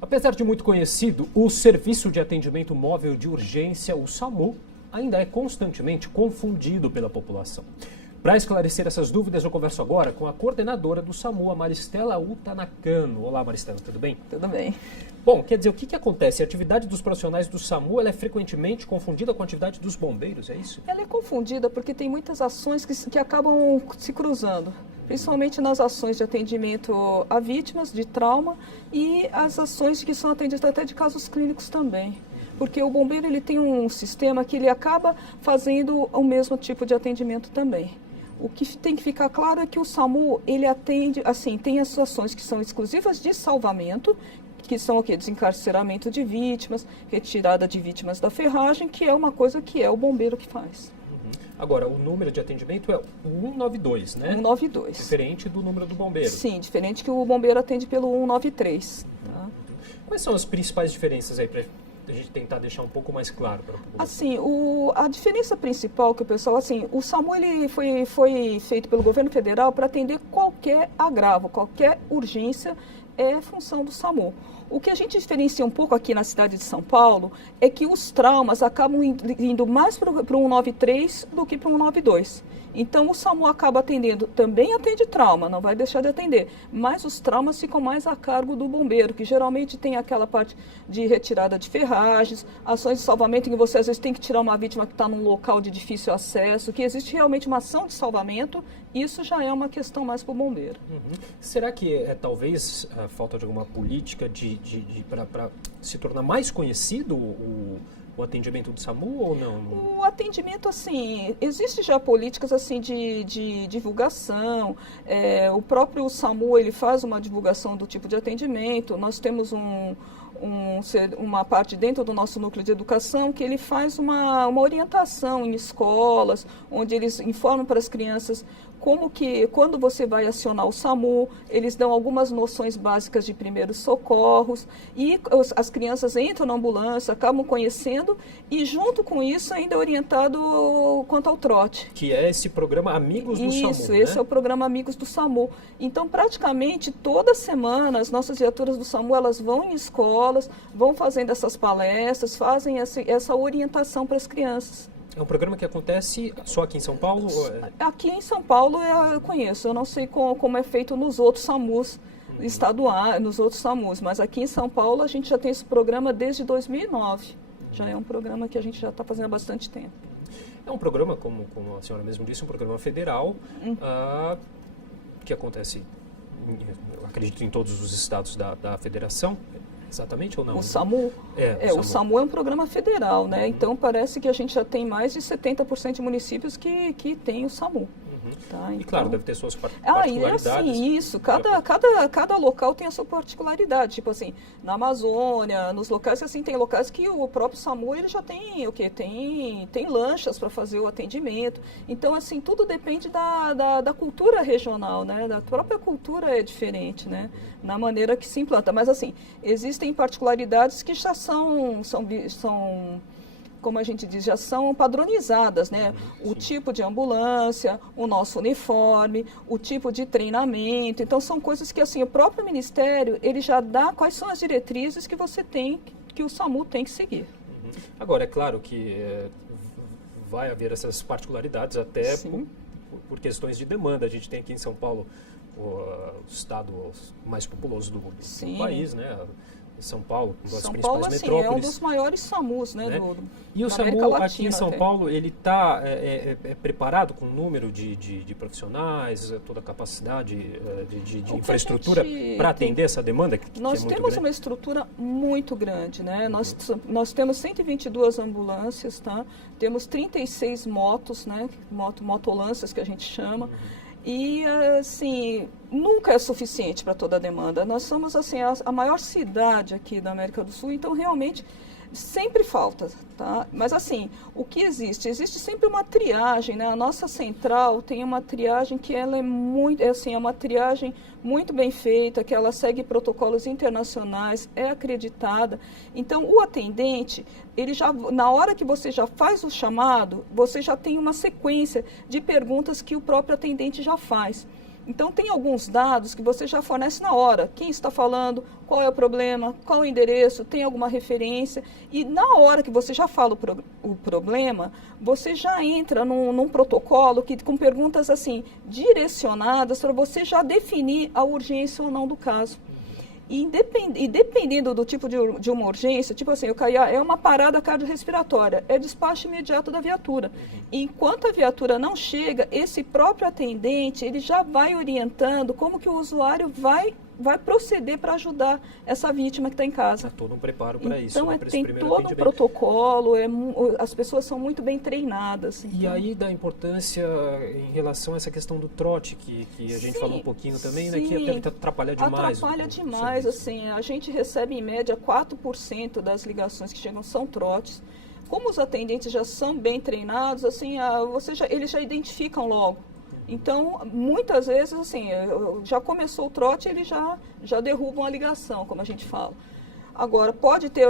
Apesar de muito conhecido, o Serviço de Atendimento Móvel de Urgência, o SAMU, ainda é constantemente confundido pela população. Para esclarecer essas dúvidas, eu converso agora com a coordenadora do SAMU, a Maristela Utanacano. Olá, Maristela, tudo bem? Tudo bem. Bom, quer dizer, o que acontece? A atividade dos profissionais do SAMU ela é frequentemente confundida com a atividade dos bombeiros, é isso? Ela é confundida porque tem muitas ações que acabam se cruzando, principalmente nas ações de atendimento a vítimas de trauma e as ações que são atendidas até de casos clínicos também. Porque o bombeiro ele tem um sistema que ele acaba fazendo o mesmo tipo de atendimento também. O que tem que ficar claro é que o SAMU, ele atende, assim, tem as ações que são exclusivas de salvamento, que são o quê? Desencarceramento de vítimas, retirada de vítimas da ferragem, que é uma coisa que é o bombeiro que faz. Agora, o número de atendimento é o 192, né? 192. Diferente do número do bombeiro. Sim, diferente que o bombeiro atende pelo 193. Tá? Quais são as principais diferenças aí para a gente tentar deixar um pouco mais claro para a população? Assim, a diferença principal que o pessoal, assim, o SAMU ele foi feito pelo governo federal para atender qualquer agravo, qualquer urgência é função do SAMU. O que a gente diferencia um pouco aqui na cidade de São Paulo é que os traumas acabam indo mais para o 193 do que para o 192. Então, o SAMU acaba atendendo, também atende trauma, não vai deixar de atender, mas os traumas ficam mais a cargo do bombeiro, que geralmente tem aquela parte de retirada de ferragens, ações de salvamento em que você às vezes tem que tirar uma vítima que está num local de difícil acesso, que existe realmente uma ação de salvamento, isso já é uma questão mais para o bombeiro. Será que é talvez a falta de alguma política para se tornar mais conhecido o atendimento do SAMU ou não? O atendimento, assim, existe já políticas assim de divulgação, o próprio SAMU ele faz uma divulgação do tipo de atendimento, nós temos uma parte dentro do nosso núcleo de educação que ele faz uma orientação em escolas, onde eles informam para as crianças como que, quando você vai acionar o SAMU, eles dão algumas noções básicas de primeiros socorros e as crianças entram na ambulância, acabam conhecendo e junto com isso ainda é orientado quanto ao trote. Que é esse programa Amigos do SAMU, Isso, esse é o programa Amigos do SAMU. Então, praticamente, toda semana, as nossas viaturas do SAMU, elas vão em escolas, vão fazendo essas palestras, fazem essa orientação para as crianças. É um programa que acontece só aqui em São Paulo? Aqui em São Paulo eu conheço, eu não sei como é feito nos outros SAMUs estaduais, nos outros SAMUs, mas aqui em São Paulo a gente já tem esse programa desde 2009. Já é um programa que a gente já está fazendo há bastante tempo. É um programa, como a senhora mesmo disse, um programa federal que acontece, eu acredito, em todos os estados da federação. Exatamente ou não? O SAMU? O SAMU é um programa federal, né? Então parece que a gente já tem mais de 70% de municípios que tem o SAMU. Tá? E claro, deve ter suas particularidades. Assim, isso. Cada local tem a sua particularidade. Tipo assim, na Amazônia, nos locais assim, tem locais que o próprio SAMU ele já tem o quê? Tem lanchas para fazer o atendimento. Então, assim, tudo depende da cultura regional, né? Da própria cultura é diferente, né? Na maneira que se implanta. Mas, assim, existem particularidades que já são como a gente diz, já são padronizadas, né? O tipo de ambulância, o nosso uniforme, o tipo de treinamento. Então, são coisas que, assim, o próprio Ministério, ele já dá quais são as diretrizes que você tem, que o SAMU tem que seguir. Agora, é claro que vai haver essas particularidades até por questões de demanda. A gente tem aqui em São Paulo o estado mais populoso do país, né? São Paulo, uma das principais metrópoles. É um dos maiores SAMUs, né? E o SAMU aqui em São Paulo, ele está preparado com o número de profissionais, toda a capacidade de infraestrutura para atender essa demanda? Nós temos uma estrutura muito grande, né? Nós temos 122 ambulâncias, tá? Temos 36 motos, né? Motolâncias que a gente chama. E, assim, nunca é suficiente para toda a demanda. Nós somos, assim, a maior cidade aqui da América do Sul, então, realmente, sempre falta, tá? Mas, assim, o que existe? Existe sempre uma triagem, né? A nossa central tem uma triagem que ela é muito, é uma triagem muito bem feita, que ela segue protocolos internacionais, é acreditada. Então, o atendente, ele já, na hora que você já faz o chamado, você já tem uma sequência de perguntas que o próprio atendente já faz. Então, tem alguns dados que você já fornece na hora. Quem está falando, qual é o problema, qual é o endereço, tem alguma referência. E na hora que você já fala o problema, você já entra num protocolo com perguntas assim, direcionadas para você já definir a urgência ou não do caso. E dependendo do tipo de uma urgência, tipo assim, é uma parada cardiorrespiratória, é despacho imediato da viatura. E enquanto a viatura não chega, esse próprio atendente, ele já vai orientando como que o usuário vai proceder para ajudar essa vítima que está em casa. Todo um preparo para isso. Então, né, tem todo um protocolo, as pessoas são muito bem treinadas. Então. E aí da importância em relação a essa questão do trote, que a gente falou um pouquinho também, né, que deve atrapalhar demais. Atrapalha demais, assim, a gente recebe em média 4% das ligações que chegam são trotes. Como os atendentes já são bem treinados, assim, eles já identificam logo. Então, muitas vezes, assim, já começou o trote, eles já derrubam a ligação, como a gente fala. Agora, pode ter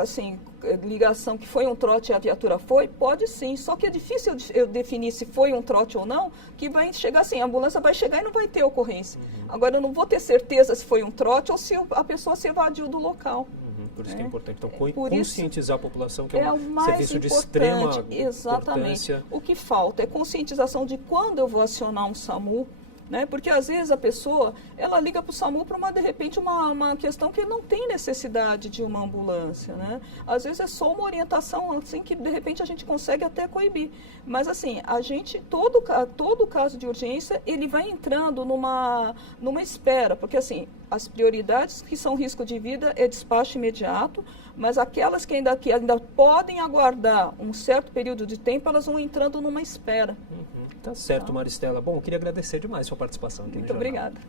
assim, ligação que foi um trote e a viatura foi? Pode sim, só que é difícil eu definir se foi um trote ou não, que vai chegar assim, a ambulância vai chegar e não vai ter ocorrência. Agora, eu não vou ter certeza se foi um trote ou se a pessoa se evadiu do local. Por isso que é importante. Então, conscientizar a população, que é um mais serviço de extrema exatamente. importância. O que falta é conscientização de quando eu vou acionar um SAMU, né? Porque às vezes a pessoa, ela liga para o SAMU para de repente uma questão que não tem necessidade de uma ambulância, né? Às vezes é só uma orientação assim que de repente a gente consegue até coibir. Mas assim, todo caso de urgência, ele vai entrando numa espera, porque assim, as prioridades que são risco de vida é despacho imediato, mas aquelas que ainda podem aguardar um certo período de tempo, elas vão entrando numa espera. Tá certo, Maristela. Bom, eu queria agradecer demais a sua participação aqui no Muito jornal. obrigada.